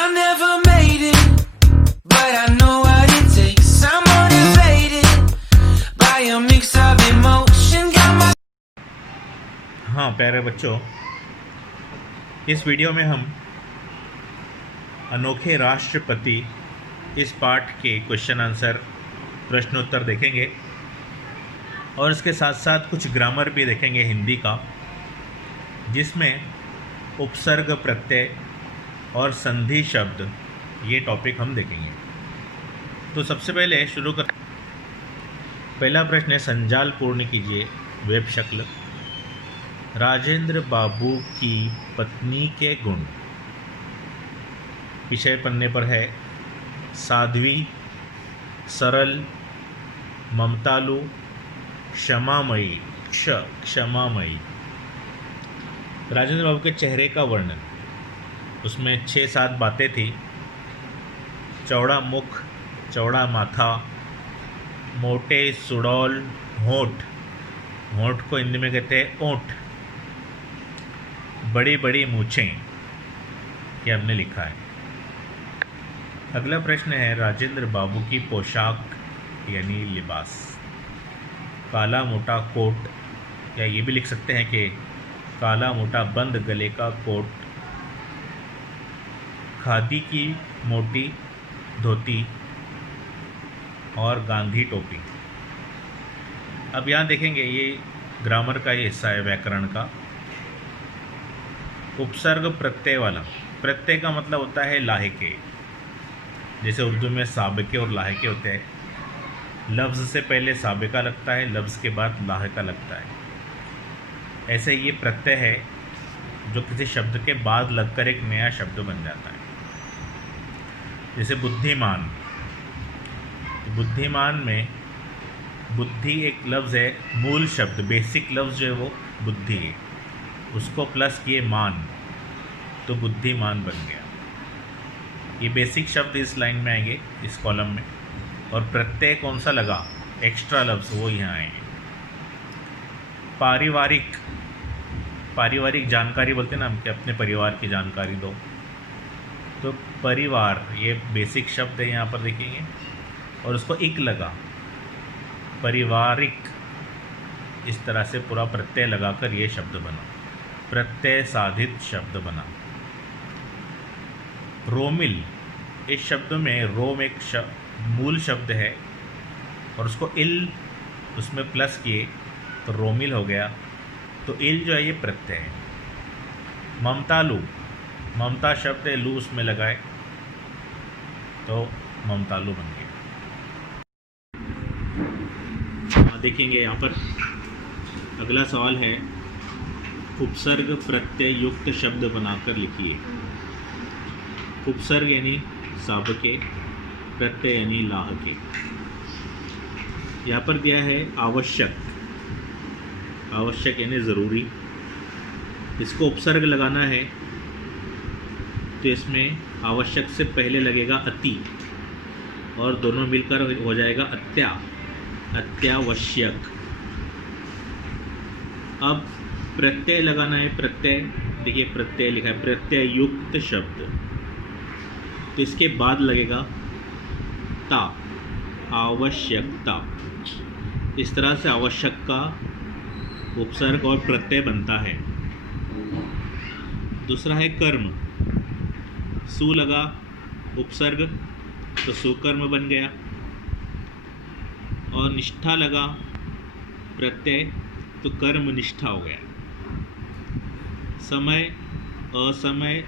I never made it, but I know what it takes. I'm motivated by a mix of emotion. Got my हाँ प्यारे बच्चों, इस video में हम अनोखे राष्ट्रपति इस पाठ के क्वेश्चन आंसर प्रश्नोत्तर देखेंगे और इसके साथ साथ कुछ ग्रामर भी देखेंगे हिंदी का, जिसमें उपसर्ग प्रत्यय और संधि शब्द ये टॉपिक हम देखेंगे। तो सबसे पहले शुरू कर, पहला प्रश्न है, संजाल पूर्ण कीजिए वेब शक्ल। राजेंद्र बाबू की पत्नी के गुण। विषय पन्ने पर है साध्वी, सरल, ममतालु, क्षमामयी। क्षमामयी। राजेंद्र बाबू के चेहरे का वर्णन, उसमें 6-7 बातें थी। चौड़ा मुख, चौड़ा माथा, मोटे सुडौल होंठ, होंठ को हिंदी में कहते हैं ओंठ, बड़ी बड़ी मूछें, ये हमने लिखा है। अगला प्रश्न है, राजेंद्र बाबू की पोशाक यानी लिबास। काला मोटा कोट, या ये भी लिख सकते हैं कि काला मोटा बंद गले का कोट, खादी की मोटी धोती और गांधी टोपी। अब यहाँ देखेंगे, ये ग्रामर का ये हिस्सा है व्याकरण का। उपसर्ग प्रत्यय वाला, प्रत्यय का मतलब होता है लाहेके, जैसे उर्दू में साबिके और लाहेके होते हैं। लफ्ज़ से पहले साबिका लगता है, लफ्ज़ के बाद लाहेका लगता है। ऐसे ये प्रत्यय है जो किसी शब्द के बाद लगकर एक नया शब्द बन जाता है। जैसे बुद्धिमान, बुद्धिमान में बुद्धि एक लफ्ज़ है, मूल शब्द बेसिक लफ्ज़ जो है वो बुद्धि है, उसको प्लस किए मान, तो बुद्धिमान बन गया। ये बेसिक शब्द इस लाइन में आएंगे, इस कॉलम में। और प्रत्यय कौन सा लगा, एक्स्ट्रा लफ्ज़, वो यहाँ आएंगे। पारिवारिक, पारिवारिक जानकारी बोलते हैं ना हम, कि अपने परिवार की जानकारी दो, तो परिवार ये बेसिक शब्द है, यहाँ पर देखेंगे। और उसको इक लगा, पारिवारिक, इस तरह से पूरा प्रत्यय लगाकर ये शब्द बना, प्रत्यय साधित शब्द बना। रोमिल, इस शब्द में रोम एक मूल शब्द है और उसको इल उसमें प्लस किए तो रोमिल हो गया, तो इल जो है ये प्रत्यय है। ममतालु, ममता शब्द है, लू उसमें लगाए तो ममतालु बन गया। देखेंगे यहाँ पर अगला सवाल है, उपसर्ग प्रत्यय युक्त शब्द बनाकर लिखिए। उपसर्ग यानी साबके, प्रत्यय यानी लाहके। यहाँ पर दिया है आवश्यक, आवश्यक यानी ज़रूरी। इसको उपसर्ग लगाना है तो इसमें आवश्यक से पहले लगेगा अति और दोनों मिलकर हो जाएगा अत्यावश्यक। अब प्रत्यय लगाना है, प्रत्यय देखिए, प्रत्यय लिखा है, प्रत्यय युक्त शब्द, तो इसके बाद लगेगा ता, आवश्यकता। इस तरह से आवश्यक का उपसर्ग और प्रत्यय बनता है। दूसरा है कर्म, सु लगा उपसर्ग तो सुकर्म बन गया, और निष्ठा लगा प्रत्यय तो कर्म निष्ठा हो गया। समय, असमय,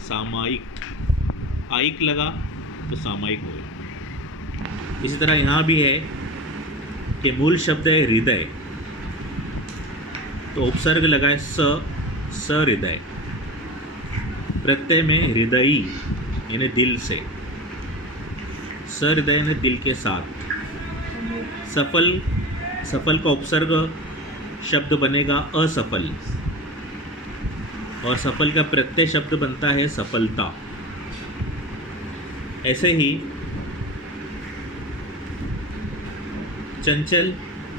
सामायिक, आयिक लगा तो सामायिक हो गया। इसी तरह यहाँ भी है कि मूल शब्द है हृदय, तो उपसर्ग लगाए सहृदय, प्रत्यय में हृदयी यानी दिल से, सहृदय यानी दिल के साथ। सफल, सफल का उपसर्ग शब्द बनेगा असफल, और सफल का प्रत्यय शब्द बनता है सफलता। ऐसे ही चंचल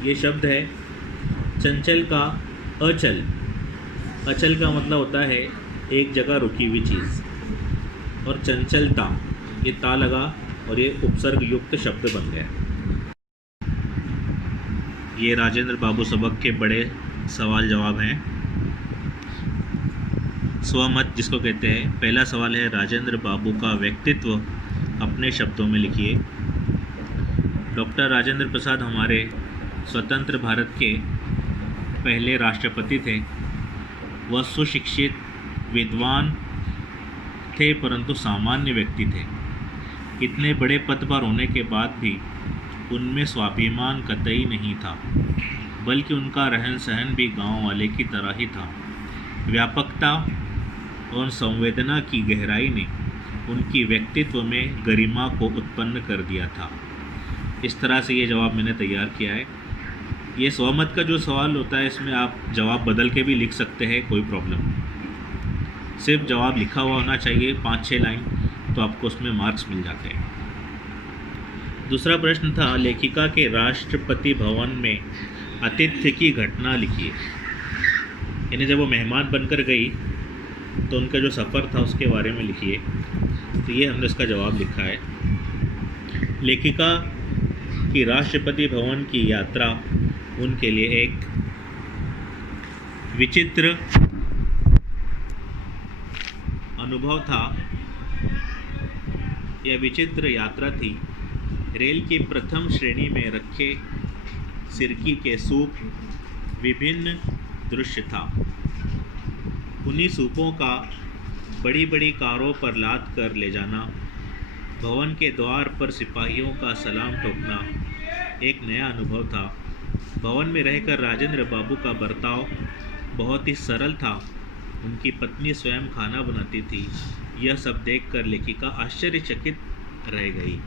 ये शब्द है, चंचल का अचल, अचल का मतलब होता है एक जगह रुकी हुई चीज़, और चंचलता, ये ता लगा और ये उपसर्ग युक्त शब्द बन गया। ये राजेंद्र बाबू सबक के बड़े सवाल जवाब हैं। स्वमत जिसको कहते हैं, पहला सवाल है राजेंद्र बाबू का व्यक्तित्व अपने शब्दों में लिखिए। डॉक्टर राजेंद्र प्रसाद हमारे स्वतंत्र भारत के पहले राष्ट्रपति थे। वह सुशिक्षित विद्वान थे परंतु सामान्य व्यक्ति थे। इतने बड़े पद पर होने के बाद भी उनमें स्वाभिमान कतई नहीं था, बल्कि उनका रहन सहन भी गांव वाले की तरह ही था। व्यापकता और संवेदना की गहराई ने उनकी व्यक्तित्व में गरिमा को उत्पन्न कर दिया था। इस तरह से ये जवाब मैंने तैयार किया है। ये स्वमत का जो सवाल होता है, इसमें आप जवाब बदल के भी लिख सकते हैं, कोई प्रॉब्लम नहीं। सिर्फ जवाब लिखा हुआ होना चाहिए 5-6 लाइन, तो आपको उसमें मार्क्स मिल जाते हैं। दूसरा प्रश्न था लेखिका के राष्ट्रपति भवन में आतिथ्य की घटना लिखिए। यानी जब वो मेहमान बनकर गई तो उनका जो सफ़र था उसके बारे में लिखिए। तो ये हमने इसका जवाब लिखा है। लेखिका की राष्ट्रपति भवन की यात्रा उनके लिए एक विचित्र अनुभव था। यह विचित्र यात्रा थी। रेल की प्रथम श्रेणी में रखे सिरकी के सूप विभिन्न दृश्य था। उन्हीं सूपों का बड़ी बड़ी कारों पर लाद कर ले जाना, भवन के द्वार पर सिपाहियों का सलाम ठोकना एक नया अनुभव था। भवन में रहकर राजेंद्र बाबू का बर्ताव बहुत ही सरल था। उनकी पत्नी स्वयं खाना बनाती थी। यह सब देखकर लेखिका आश्चर्यचकित रह गई।